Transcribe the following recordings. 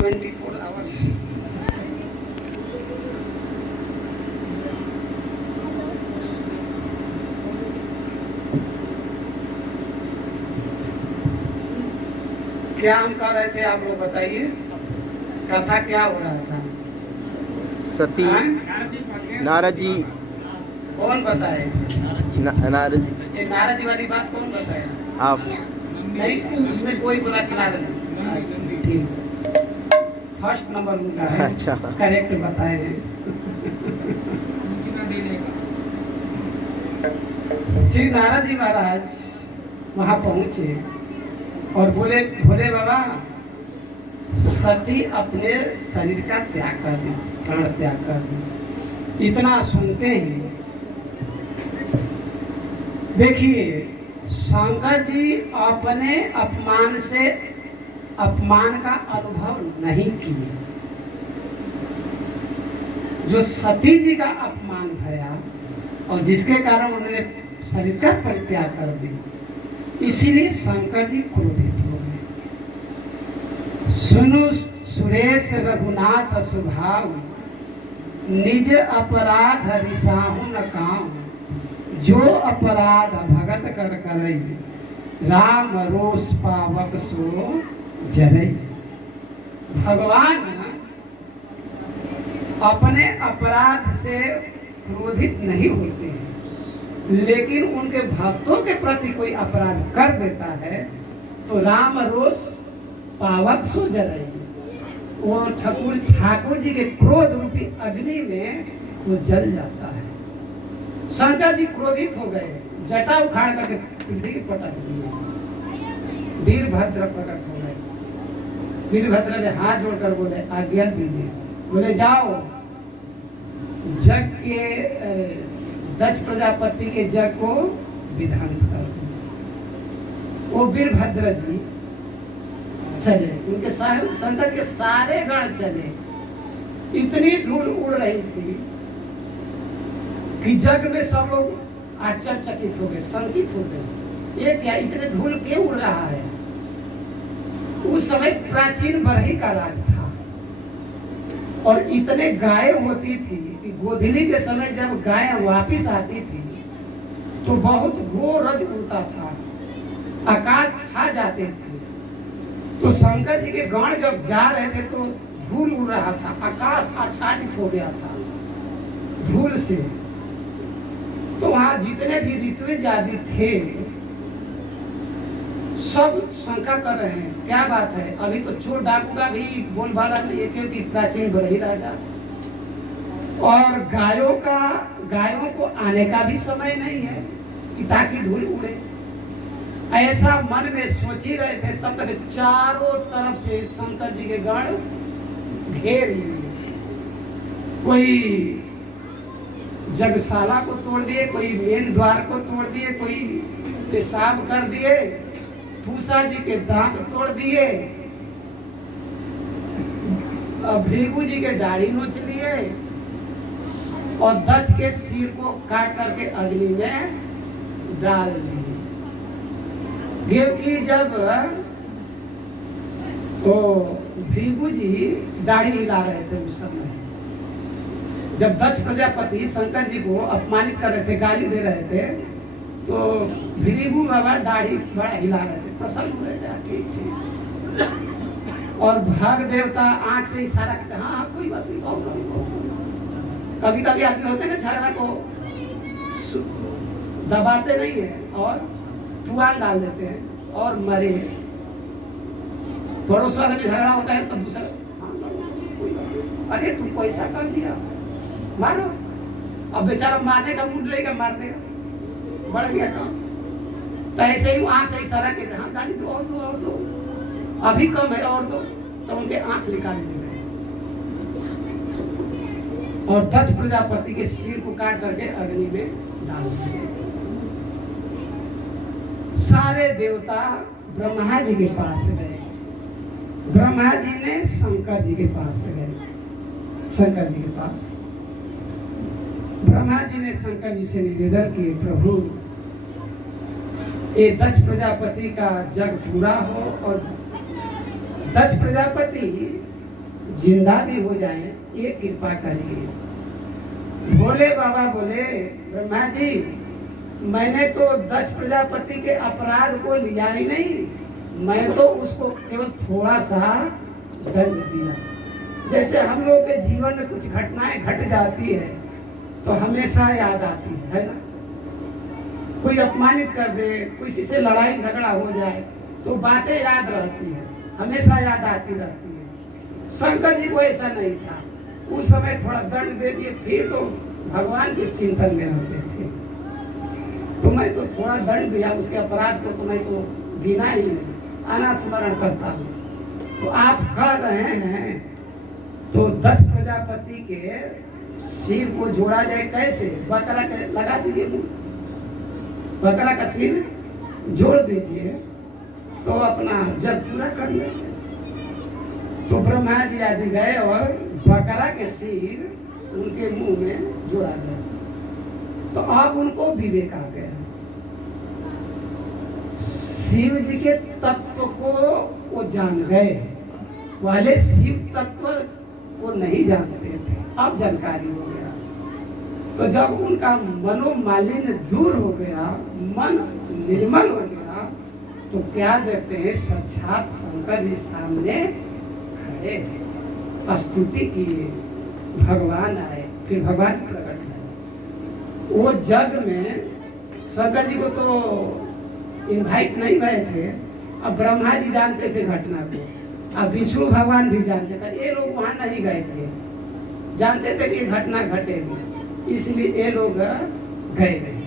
24 hours. क्या हम कर रहे थे आप लोग बताइए, कथा क्या हो रहा था? सती हाँ? नारद जी कौन बताए? नारद जी ये नारद जी वाली बात कौन बताए? आप नहीं, उसमें कोई बोला कि नारद जी। अच्छा, ठीक, फर्स्ट नंबर उनका है। अच्छा। करेक्ट बताए हैं। श्री नारद जी महाराज वहां पहुंचे और बोले, भोले बाबा सती अपने शरीर का त्याग कर दी, प्राण त्याग कर दी। इतना सुनते ही देखिए, शंकर जी अपने अपमान से अपमान का अनुभव नहीं किए। जो सती जी का अपमान भया और जिसके कारण उन्होंने शरीर का परित्याग कर दी, इसीलिए शंकर जी क्रोधित हो गए। सुनो सुरेश रघुनाथ स्वभाव, निज अपराध रिसाहु न काहू, जो अपराध भगत कर करई, राम रोष पावक सो जरई। भगवान अपने अपराध से क्रोधित नहीं होते हैं, लेकिन उनके भक्तों के प्रति कोई अपराध कर देता है तो राम रोष पावक सो जरई। वो ठाकुर जी के क्रोध रूपी अग्नि में वो जल जाता है। शंकर जी क्रोधित हो गए, जटा उखाड़ करके पृथ्वी पर पटक दिए। वीरभद्र प्रकट हो गए। वीरभद्र ने हाथ जोड़कर बोले आज्ञा दीजिए। बोले जाओ जग के दक्ष प्रजापति के जग को विध्वंस कर दो। वो वीरभद्र जी चले, उनके शंकर के सारे गण चले। इतनी धूल उड़ रही थी कि जग में सब लोग आश्चर्यचकित हो गए, शंकित हो गए, ये क्या, इतने धूल क्यों उड़ रहा है? उस समय प्राचीन बरही का राज था और इतने गाय होती थी कि गोधूली के समय जब गाय वापिस आती थी तो बहुत गौरज उड़ता था, आकाश छा जाते थे। तो शंकर जी के गण जब जा रहे थे तो धूल उड़ रहा था, आकाश आच्छादित हो गया था धूल से। तो वहां जितने भी ऋत्विजादि थे सब शंका कर रहे हैं, क्या बात है, अभी तो चोर डाकू का भी बोलबाला नहीं है, क्योंकि प्राचीन बरही राजा और गायों को आने का भी समय नहीं है कि ताकि धूल उड़े। ऐसा मन में सोच ही रहे थे, तब तक चारों तरफ से शंकर जी के गण घेर लिए। कोई जगशाला को तोड़ दिए, कोई मेन द्वार को तोड़ दिए, कोई पेशाब कर दिए, पूषा जी के दांत तोड़ दिए, भृगु जी के दाढ़ी नोच लिए और दक्ष के सिर को काट करके अग्नि में डाल दिए। क्योंकि जब तो भृगु जी दाढ़ी हिला रहे थे उस समय, जब दक्ष प्रजापति शंकर जी को अपमानित कर रहे थे, गाली दे रहे थे, तो भृगु बाबा दाढ़ी बड़ा हिला रहे थे, प्रसन्न हो रहे थे, ठीक ठीक। और भाग देवता आंख से इशारा करते, हाँ कोई बात नहीं, कभी कभी आदमी होते हैं ना झगड़ा को दबाते नहीं है और पुआल डाल देते हैं और मरे। पड़ोस वाले में झगड़ा होता है तो दूसरा, अरे तू पैसा कर दिया मारो, अब बेचारा मारने का मूड रहेगा, मार देगा, बढ़ गया काम। तो ऐसे ही आंख से इशारा कहते, हाँ गाली दो और दो और दो, अभी कम है और दो, तो उनके आंख निकाल दी गई और दक्ष प्रजापति के सिर को काट करके अग्नि में डाल दिए। सारे देवता ब्रह्मा जी के पास गए, ब्रह्मा जी ने शंकर जी के पास गए, शंकर जी के पास ब्रह्मा जी ने शंकर जी से निवेदन किए, प्रभु ये दक्ष प्रजापति का जग पूरा हो और दक्ष प्रजापति जिंदा भी हो जाएं, ये कृपा करिए। भोले बाबा बोले, ब्रह्मा जी मैंने तो दक्ष प्रजापति के अपराध को लिया ही नहीं, मैं तो उसको केवल थोड़ा सा दंड दिया। जैसे हम लोग के जीवन में कुछ घटनाएं घट जाती है तो हमेशा याद आती है ना। कोई अपमानित कर दे, किसी से लड़ाई झगड़ा हो जाए तो बातें याद रहती है, हमेशा याद आती रहती है। शंकर जी को ऐसा नहीं था, उस समय थोड़ा दंड दे दिए, फिर तो भगवान के चिंतन में रहते थे। तो मैं तो थोड़ा दंड दिया, उसके अपराध को तो मैं तो गिना ही नहीं, अनास्मरण करता हूँ। तो आप कह रहे हैं तो दक्ष प्रजापति के सिर को जोड़ा जाए कैसे? बकरा के लगा दीजिए मुंह, बकरा का सिर जोड़ दीजिए तो अपना जब पूरा कर ले। तो ब्रह्मा जी आदि गए और बकरा के सिर उनके मुंह में जोड़ा गया। तो अब उनको विवेक आ गया। शिव जी के तत्व को वो जान गए, पहले शिव तत्व वो नहीं जानते थे, अब जानकारी हो गया। तो जब उनका मनोमालिन्य दूर हो गया, मन निर्मल हो गया, तो क्या देखते हैं, साक्षात शंकर जी सामने खड़े, स्तुति किए, भगवान आए, फिर भगवान प्रकट हुए। वो जग में शंकर जी को तो इनवाइट नहीं भरे थे, अब ब्रह्मा जी जानते थे घटना को, अब विष्णु भगवान भी जानते थे, ये लोग वहां नहीं गए थे, जानते थे कि ये घटना घटेगी, इसलिए ये लोग गए नहीं।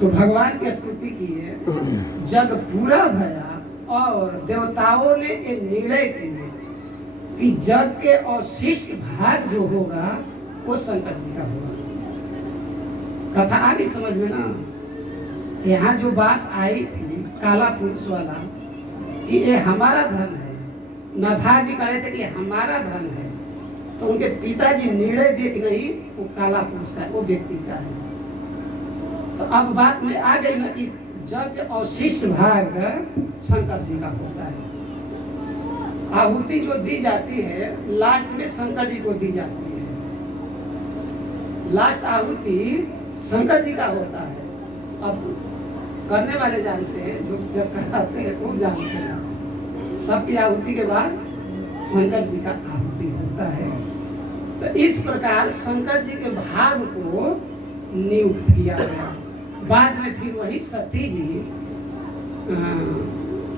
तो भगवान की स्तुति किए, जग पूरा भया और देवताओं ने एक निर्णय किए कि जग के अवशिष्ट भाग जो होगा वो शंकर जी का होगा। कथा आ गई समझ में ना? यहाँ जो बात आई थी काला पुरुष वाला कि ये हमारा धन है, नभाग जी कह रहे थे कि हमारा धन है, तो उनके पिताजी निर्णय दिए कि नहीं वो काला पुरुष का है, वो व्यक्ति का है। तो अब बात में आ गई ना कि जब अवशिष्ट भाग शंकर जी का होता है। आहुति जो दी जाती है लास्ट में शंकर जी को दी जाती है, लास्ट आहुति शंकर जी का होता है। अब करने वाले जानते हैं, जो जब कराते हैं वो जानते हैं, सबकी आहुति के बाद शंकर जी का आहुति होता है। तो इस प्रकार शंकर जी के भाग को नियुक्त किया गया। बाद में फिर वही सती जी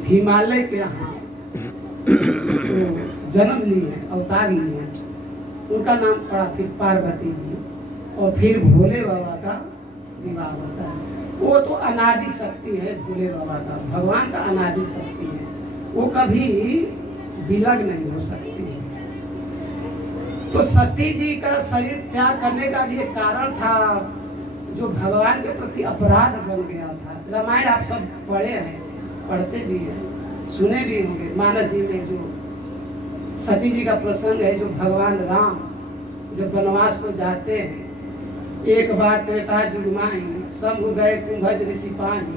हिमालय के यहाँ जन्म लिए, अवतार लिए, उनका नाम पड़ा फिर पार्वती जी, और फिर भोले बाबा का विवाह होता है। वो तो अनादि शक्ति है, भोले बाबा का, भगवान का अनादि शक्ति है, वो कभी विलग नहीं हो सकती है। तो सती जी का शरीर त्याग करने का भी एक कारण था, जो भगवान के प्रति अपराध बन गया था। रामायण आप सब पढ़े हैं, पढ़ते भी हैं, सुने भी होंगे। मानस जी में जो सती जी का प्रसंग है, जो भगवान राम जब वनवास को जाते हैं, एक बार त्रेता जुगमाई शंभु गए कुंभज ऋषि पानी,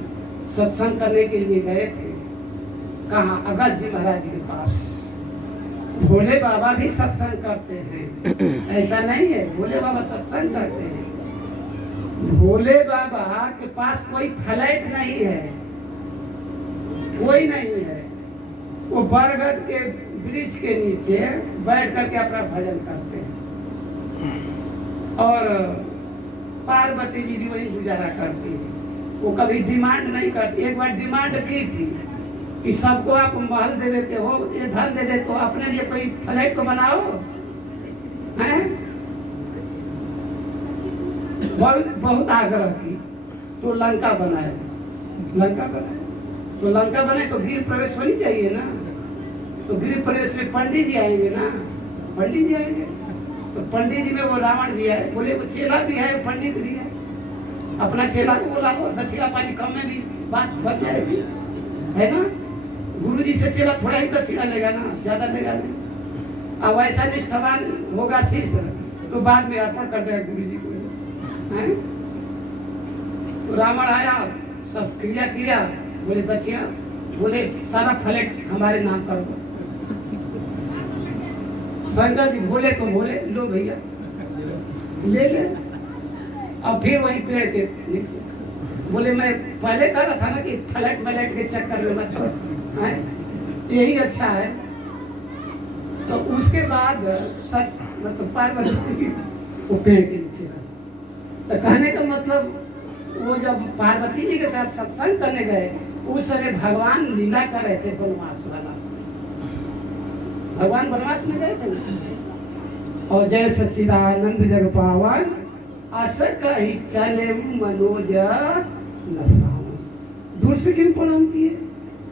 सत्संग करने के लिए गए थे। कहाँ? अगस्त जी महाराज जी के पास। भोले बाबा भी सत्संग करते हैं, ऐसा नहीं है, भोले बाबा सत्संग करते हैं। भोले बाबा के पास कोई फ्लैट नहीं है, कोई नहीं है, वो बरगद के वृक्ष के नीचे बैठ करके अपना भजन करते हैं, और पार्वती जी भी वही गुजारा करती है। वो कभी डिमांड नहीं करती। एक बार डिमांड की थी कि सबको आप महल दे देते हो, ये धन दे देते हो, अपने लिए कोई फ्लैट तो बनाओ, हैं? बहुत आग्रह की, तो लंका बनाए, लंका बनाए, तो लंका बने तो गृह प्रवेश होनी चाहिए ना, तो गृह प्रवेश में पंडित जी आएंगे ना, पंडित जी आएंगे, तो पंडित जी में वो रावण जी है, बोले वो चेला भी है, पंडित भी है, अपना चेला को बोला, वो दक्षिणा पानी कम में भी बात बन जाएगी, है ना? गुरु जी से चेला थोड़ा ही दक्षिणा लेगा ना, ज्यादा लेगा नहीं। अब ऐसा निष्ठावान होगा शिष्य तो बाद में अर्पण कर देगा गुरु जी को, है? तो रावण आया, सब क्रिया किया, बोले दक्षिणा, बोले सारा फ्लैट हमारे नाम कर दो, शंकर जी बोले तो बोले, लो भैया ले ले। और फिर वहीं पेड़ के नीचे बोले, मैं पहले कह रहा था ना कि फ्लैट फ्लैट के चक्कर में मत पड़ो, हैं? यही अच्छा है। तो उसके बाद सच मतलब पार्वती वो पेड़ के नीचे रहा। तो कहने का मतलब वो जब पार्वती जी के साथ सत्संग करने गए उस समय भगवान लीला कर रहे थे वनवास वाला। भगवान वनवास में गए थे ना। और जय सच्चिदानंद जग पावन अस कही चले मनोज नसावन। दूर से क्यों प्रणाम किए?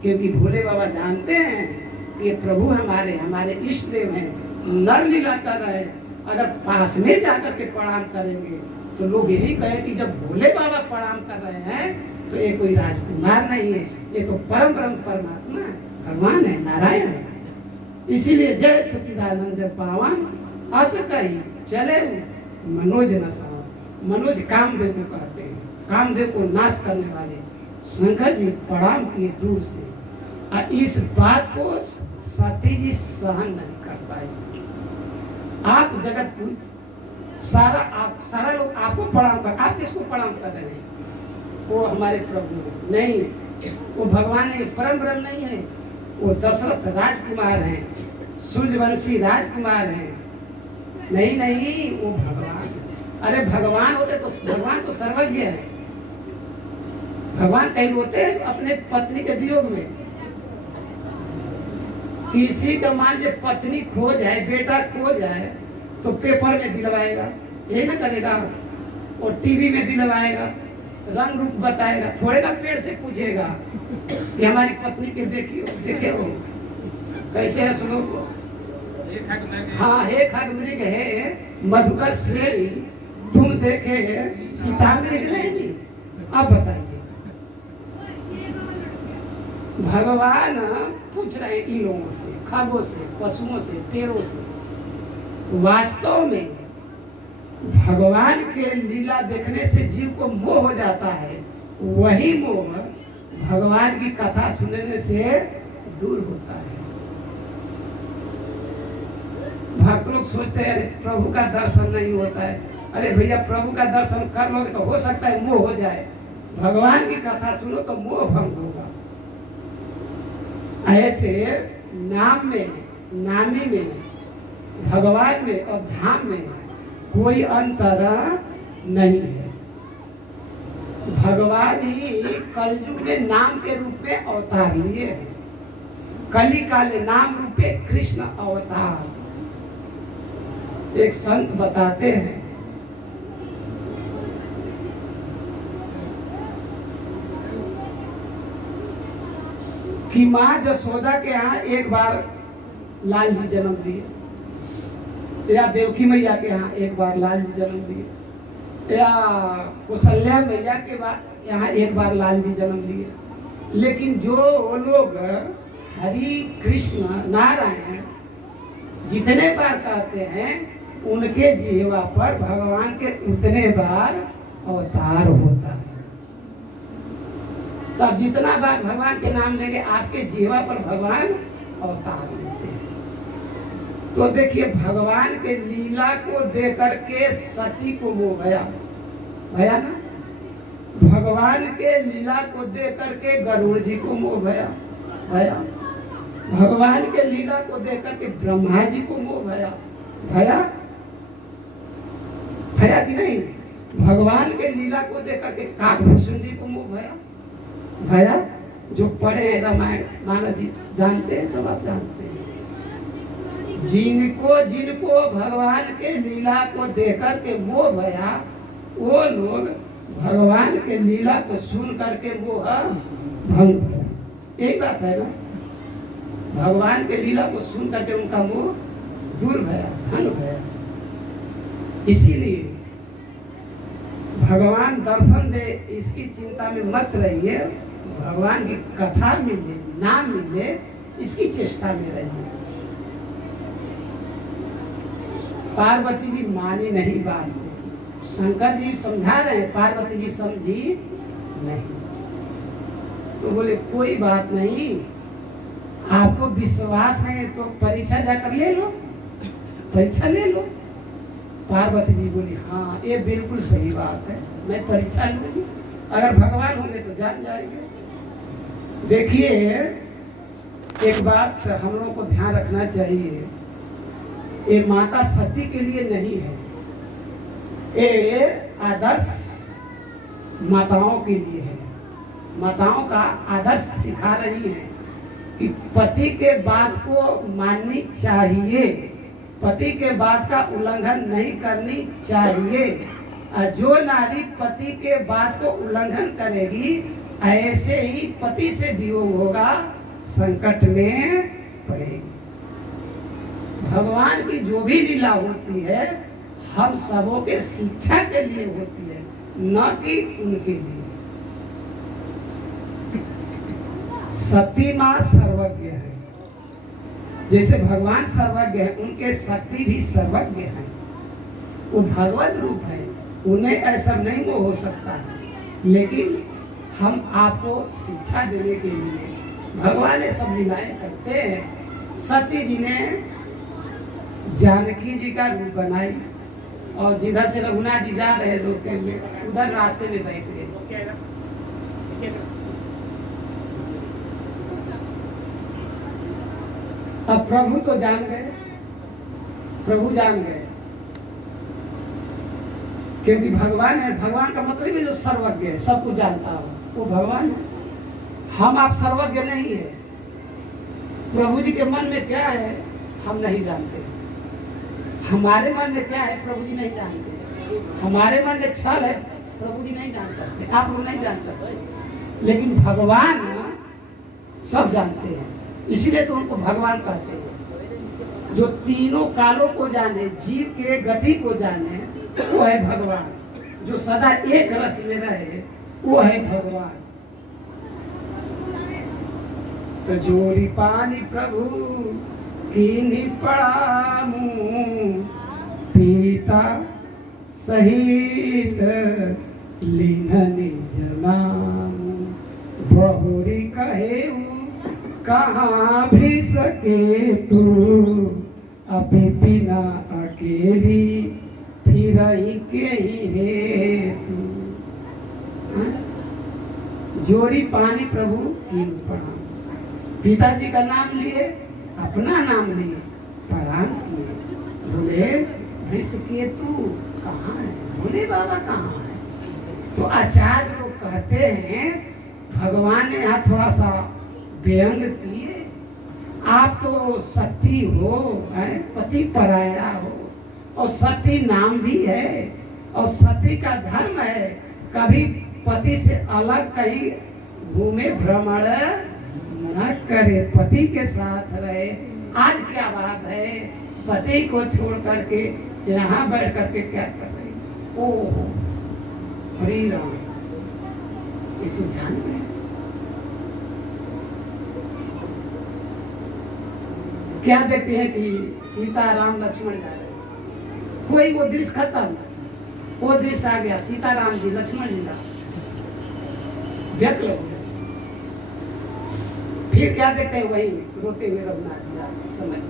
क्योंकि भोले बाबा जानते हैं कि ये प्रभु हमारे इष्ट देव हैं, नर लीला कर रहे हैं। अगर पास में जाकर के प्रणाम करेंगे तो लोग यही कहें कि जब भोले बाबा प्रणाम कर रहे हैं तो ये कोई राजकुमार नहीं है, ये तो परम ब्रह्म परमात्मा है, भगवान है, नारायण है। इसीलिए जय सच्चिदानंद जग पावन अस कही चले मनोज नसावन। मनोज कामदेव को कहते हैं, कामदेव को नाश करने वाले शंकर जी प्रणाम किए दूर से। और इस बात को सती जी सहन नहीं कर पाए। आप जगत पूज सारा लोग आपको प्रणाम कर, आप किसको प्रणाम कर रहे हैं? वो हमारे प्रभु नहीं, वो भगवान नहीं, परम ब्रह्म नहीं है। वो दशरथ राजकुमार हैं, सूर्यवंशी राजकुमार हैं। नहीं, वो भगवान। अरे भगवान होते तो भगवान तो सर्वज्ञ है। भगवान कहीं होते हैं अपने पत्नी के वियोग में। किसी का मान लीजिए पत्नी खो जाए, बेटा खो जाए तो पेपर में दिलवाएगा, यही ना करेगा। और टीवी में दिलवाएगा, रंग रूप बताएगा, थोड़े ना पेड़ से पूछेगा कि हमारी पत्नी के देखे हो कैसे है, सुनो। हाँ, हे खग मृग है मधुकर श्रेणी, तुम देखे सीता मृग नहीं। अब बताइए, भगवान पूछ रहे हैं इन लोगों से, खगों से, पशुओं से, पेड़ों से। वास्तव में भगवान के लीला देखने से जीव को मोह हो जाता है, वही मोह भगवान की कथा सुनने से दूर होता है। भक्त लोग सोचते हैं अरे प्रभु का दर्शन नहीं होता है। अरे भैया, प्रभु का दर्शन कर लोगे तो हो सकता है मोह हो जाए। भगवान की कथा सुनो तो मोह भंग होगा। ऐसे नाम में, नामी में, भगवान में और धाम में कोई अंतर नहीं है। भगवान ही कलयुग में नाम के रूप में अवतार लिए हैं। कली काले नाम रूपे कृष्ण अवतार। एक संत बताते हैं कि माँ जसोदा के यहाँ एक बार लाल जी जन्म दिए, या देवकी मैया के यहाँ एक बार लाल जी जन्म दिए, या कौशल्या मैया के बाद यहाँ एक बार लाल जी जन्म लिए। लेकिन जो वो लोग हरि कृष्ण नारायण जितने बार कहते हैं उनके जीवा पर भगवान के उतने बार अवतार होता है। तब जितना बार भगवान के नाम लेंगे आपके जीवा पर भगवान अवतार लेते हैं। तो देखिए, भगवान के लीला को देख करके सती को मोह भया ना। भगवान के लीला को देख करके गरुड़ जी को मोह भया। भगवान के लीला को देख करके ब्रह्मा जी को मोह भया कि नहीं? भगवान के लीला को देख करके काकभूषण जी को मोह भया। जो पढ़े हैं रामायण महाराज जी जानते हैं, सब आप जानते हैं। जिनको भगवान के लीला को देख करके मोह भया, वो लोग भगवान के लीला को सुन करके मोह भंग भया। यही बात है ना। भगवान के लीला को सुन करके उनका मोह दूर भया, भंग भया। इसीलिए भगवान दर्शन दे इसकी चिंता में मत रहिए, भगवान की कथा मिले, नाम मिले, इसकी चेष्टा में रहिए। पार्वती जी मानी नहीं बात को, शंकर जी समझा रहे हैं, पार्वती जी समझी नहीं। तो बोले कोई बात नहीं, आपको विश्वास नहीं तो परीक्षा जाकर ले लो। परीक्षा ले लो। पार्वती जी बोली हाँ ये बिल्कुल सही बात है, मैं परीक्षा लूंगी, अगर भगवान होंगे तो जान जाएंगे। देखिए एक बात हम लोगों को ध्यान रखना चाहिए, ये माता सती के लिए नहीं है, ये आदर्श माताओं के लिए है। माताओं का आदर्श सिखा रही है कि पति के बात को माननी चाहिए, पति के बात का उल्लंघन नहीं करनी चाहिए। जो नारी पति के बात को उल्लंघन करेगी ऐसे ही पति से वियोग होगा, संकट में पड़ेगी। भगवान की जो भी लीला होती है हम सबों के शिक्षा के लिए होती है, न कि उनके लिए। सती माँ सर्वज्ञ है, जैसे भगवान सर्वज्ञ है उनके शक्ति भी सर्वज्ञ है, वो भगवत रूप है, उन्हें ऐसा नहीं वो हो सकता है। लेकिन हम आपको शिक्षा देने के लिए भगवान ये सब लीलाएं करते हैं। सती जी ने जानकी जी का रूप बनाई और जिधर से रघुनाथ जी जा रहे रोते हुए उधर रास्ते में बैठ गए। अब प्रभु तो जान गए, प्रभु जान गए, क्योंकि भगवान है। भगवान का मतलब है जो सर्वज्ञ है, सब कुछ जानता हो, वो भगवान है। हम आप सर्वज्ञ नहीं है। प्रभु जी के मन में क्या है हम नहीं जानते, हमारे मन में क्या है प्रभु जी नहीं जानते। हमारे मन में छल है प्रभु जी नहीं जान सकते, आप लोग नहीं जान सकते, लेकिन भगवान सब जानते हैं, इसीलिए तो उनको भगवान कहते हैं। जो तीनों कालों को जाने, जीव के गति को जाने, वो है भगवान। जो सदा एक रस में रहे वो है भगवान। तो जोरी पानी प्रभु कीन्ही पड़ामू, पीता सहित लीननि जनामू। बहुरी कहेऊ कहाँ भी सके तू, अभी बिना अकेली फिर के ही रे तू। जोरी पानी प्रभु कीन पड़ा, पिताजी का नाम लिए, अपना नाम लिए, प्रणाम किए। बोले ऋषिकेतु कहाँ है, बोले बाबा कहाँ है। तो आचार्य लोग कहते हैं भगवान ने यहाँ थोड़ा सा व्यंग किए, आप तो सती हो, पति परायणा हो, और सती नाम भी है, और सती का धर्म है कभी पति से अलग कहीं घूमे भ्रमण न करे, पति के साथ रहे। आज क्या बात है, पति को छोड़ करके यहाँ बैठ करके क्या कर रहे। ओह हरि राम, ये तो जान गए। क्या देखते हैं कि सीता राम लक्ष्मण जा रहे, कोई वो दृश्य खत्म, वो दृश्य आ गया, सीता राम जी लक्ष्मण जी का व्यक्त हो गया। फिर क्या देखते हैं वही रोते हुए रघुनाथ जी समय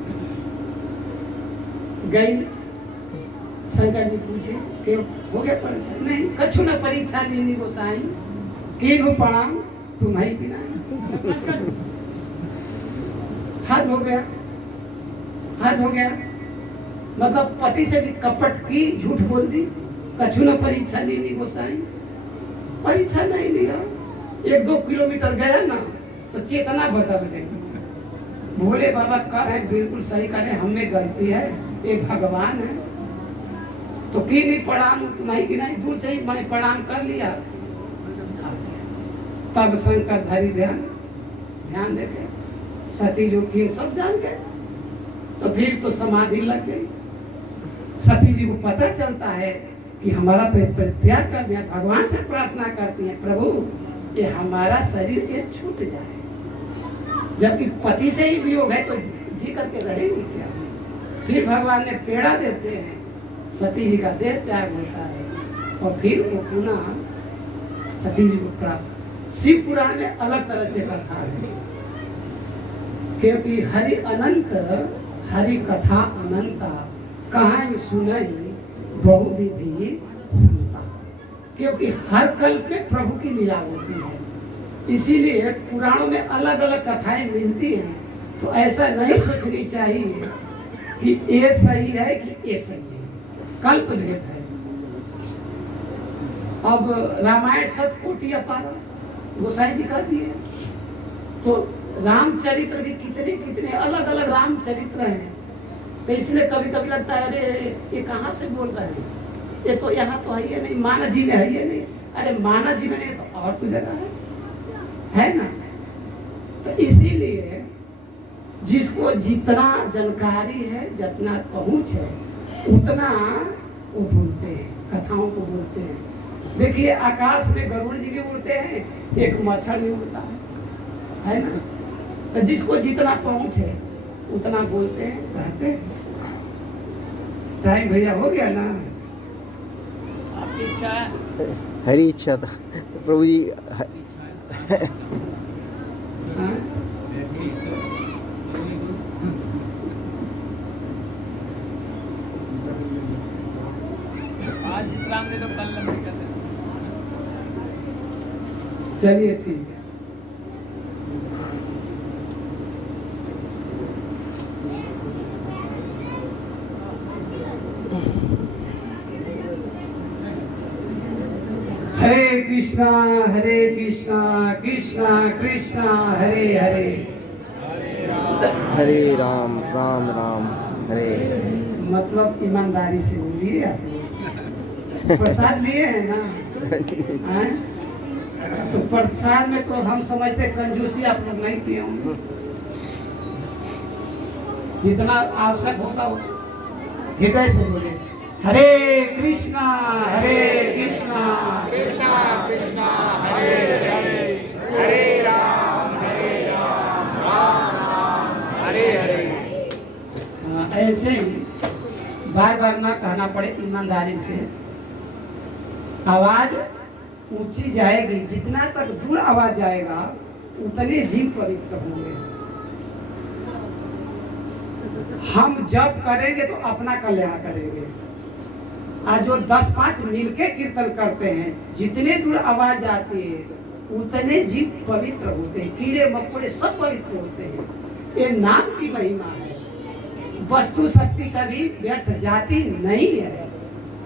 गई। शंकर जी पूछे कि हो गया परीक्षा, नहीं कछु न परीक्षा लीनी गोसाई, केनु प्रणाम तुम्हारी बिना। हद हो गया, हद हो गया, मतलब पति से भी कपट की, झूठ बोल दी। कछु न परीक्षा लीनी गोसाई, परीक्षा नहीं लिया। 1-2 किलोमीटर गया ना तो चेतना बदल गई। भोले बाबा कर है बिल्कुल सही करे, हमें गलती है, ये भगवान है। तो की नहीं प्रणाम तुम्हारी की नहीं, दूर से ही मैंने प्रणाम कर लिया। तब शंकर धरी ध्यान देते, सती जो थी सब जान गए। तो फिर तो समाधि लग गई। सती जी को पता चलता है कि हमारा परित्याग कर दिया, भगवान से प्रार्थना करती है प्रभु ये हमारा शरीर ये छूट जाए। जबकि पति से ही वियोग है तो जी करके रहेंगे क्या। फिर भगवान ने पेड़ा देते हैं, सती जी का देह त्याग होता है और फिर वो पुनः सती जी को प्राप्त। शिव पुराण में अलग तरह से कथा है, क्योंकि हरि अनंत, हरि कथा अनंता, कहाँ सुनाई बहुविधि समता, क्योंकि हर कल पे प्रभु की लीला होती है। इसीलिए पुराणों में अलग अलग कथाएं मिलती हैं, तो ऐसा नहीं सोचनी चाहिए कि ये सही है कि ये सही है, कल्प भेद है। अब रामायण सतकोटि अपार गोसाई जी कह दिए, तो रामचरित्र भी कितने कितने अलग अलग रामचरित्र हैं। तो इसलिए कभी कभी लगता है अरे ये कहाँ से बोल रहे हैं, ये तो यहाँ तो है ही नहीं, मानव जी में है ही नहीं। अरे मानव जी में नहीं तो और तो जगह है ना। तो इसीलिए जिसको जितना जानकारी है, जितना पहुंच है, उतना वो बोलते हैं, कथाओं को बोलते हैं। देखिए आकाश में गरुड़ जी भी उड़ते हैं, एक मच्छर भी उड़ता है ना। तो जिसको जितना पहुंच है उतना बोलते हैं, कहते हैं। टाइम भैया हो गया ना, आपकी इच्छा है? हरी इच्छा था प्रभु जी। हाँ? आज इस्लाम ने तो कल लंबी कर दी। चलिए ठीक है। हरे कृष्णा कृष्णा कृष्णा हरे हरे, हरे राम राम राम हरे। मतलब ईमानदारी से बोलिए। आप प्रसाद लिए हैं ना? हैं? तो प्रसाद में तो हम समझते कंजूसी आप लोग नहीं पिए होंगे। जितना आवश्यक होता हो हृदय से बोले हरे कृष्णा कृष्णा कृष्णा हरे हरे, हरे राम राम राम हरे हरे। ऐसे ही बार बार ना कहना पड़े, ईमानदारी से आवाज ऊंची जाएगी, जितना तक दूर आवाज जाएगा उतने जीव पवित्र होंगे। हम जब करेंगे तो अपना कल्याण करेंगे। आज जो 10-5 मिलके कीर्तन करते हैं, जितने दूर आवाज जाती है उतने जीव पवित्र होते हैं, कीड़े मकोड़े सब पवित्र होते हैं। ये नाम की महिमा है, वस्तु शक्ति कभी व्यर्थ जाती नहीं है।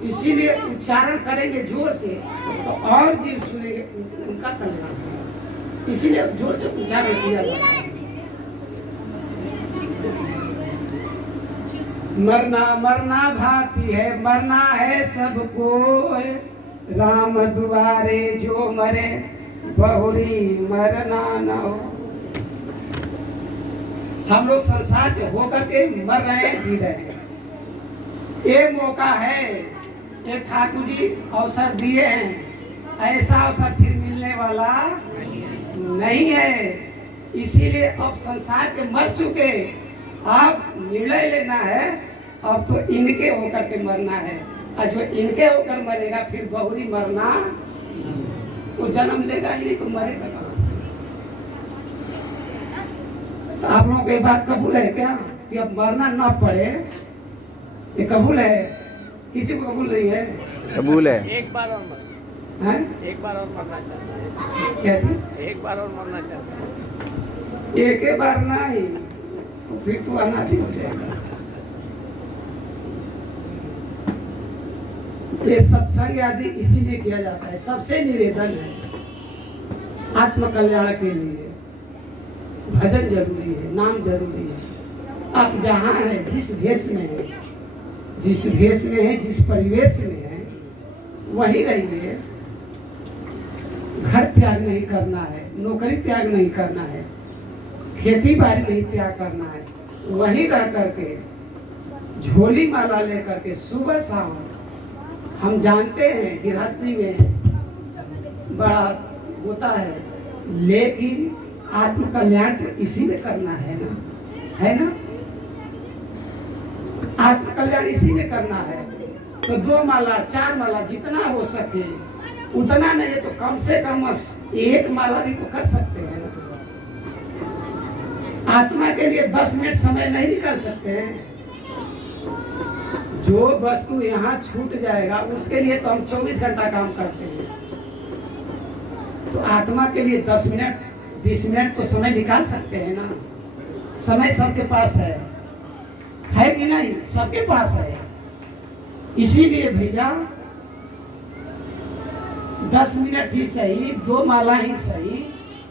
इसीलिए उच्चारण करेंगे जोर से तो और जीव सुनेंगे, उनका कल्याण होगा। इसीलिए जोर से उच्चारण किया जाता है। मरना मरना भाती है, मरना है सबको, राम दुआरे जो मरे बहुरी मरना न हो। हम लोग संसार के होकर के मर रहे हैं, जी रहे हैं। ये मौका है, ये ठाकुर जी अवसर दिए हैं, ऐसा अवसर फिर मिलने वाला नहीं है। इसीलिए अब संसार के मर चुके, आप निर्णय लेना है, अब तो इनके होकर के मरना है। और जो इनके होकर मरेगा फिर बहुरी मरना, वो जन्म लेगा ही नहीं तो मरेगा कहाँ से। तो आप लोगों को ये बात कबूल है क्या कि अब मरना ना पड़े? ये कबूल है? किसी को कबूल नहीं है? कबूल है। एक बार और मर, हैं? एक बार और मरना चाहता है। क्या चीज? एक बार और मरना चाहता है। एक ही बार नहीं तो फिर तो अनादि हो जाएगा। ये सत्संग आदि इसीलिए किया जाता है। सबसे निवेदन है, आत्म कल्याण के लिए भजन जरूरी है, नाम जरूरी है। आप जहाँ है, जिस भेष में है, जिस भेष में है, जिस परिवेश में है, वही रहिए। घर त्याग नहीं करना है, नौकरी त्याग नहीं करना है, खेती बाड़ी नहीं त्याग करना है। वही रह करके झोली माला लेकर के सुबह शाम, हम जानते हैं गृहस्थी में बड़ा होता है, लेकिन आत्म कल्याण तो इसी में करना है ना, है ना? आत्म कल्याण इसी में करना है। तो 2 माला 4 माला जितना हो सके उतना नहीं है तो कम से कम 1 माला भी तो कर सकते हैं ना। आत्मा के लिए 10 मिनट समय नहीं निकाल सकते हैं? जो वस्तु यहाँ छूट जाएगा उसके लिए तो हम 24 घंटा काम करते हैं। तो आत्मा के लिए 10 मिनट 20 मिनट तो समय निकाल सकते हैं ना। समय सबके पास है कि नहीं? सबके पास है। इसीलिए भैया 10 मिनट ही सही, 2 माला ही सही,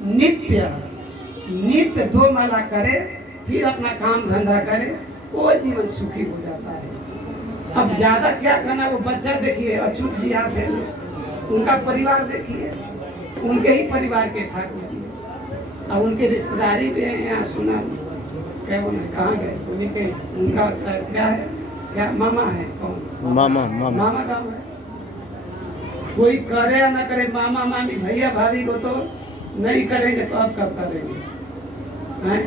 नित्य 2 माला करे, फिर अपना काम धंधा करे, वो जीवन सुखी हो जाता है। अब ज्यादा क्या करना, वो बच्चा देखिए अछूत जी आते हैं, उनका परिवार देखिए, उनके ही परिवार के ठाकुर जी, अब उनके रिश्तेदारी भी है यहाँ सुना, क्या बोले कहाँ गए, बोले के उनका क्या है, क्या मामा है, कौन मामा मामा गाँव है। कोई करे या ना करे, मामा मामी भैया भाभी को तो नहीं करेंगे तो अब कब करेंगे? हैं?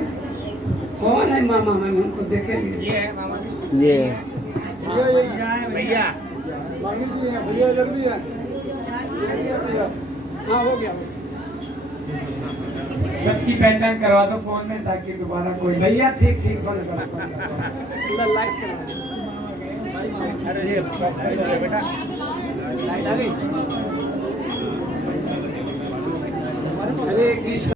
कौन है मामा मामी, उनको देखेंगे। ये है मामा जी। ये भैया हाँ हो गया। सबकी पहचान करवा दो फोन में ताकि दोबारा कोई भैया ठीक बने लाइट चला बेटा लाइट आ गई। हरे कृष्ण।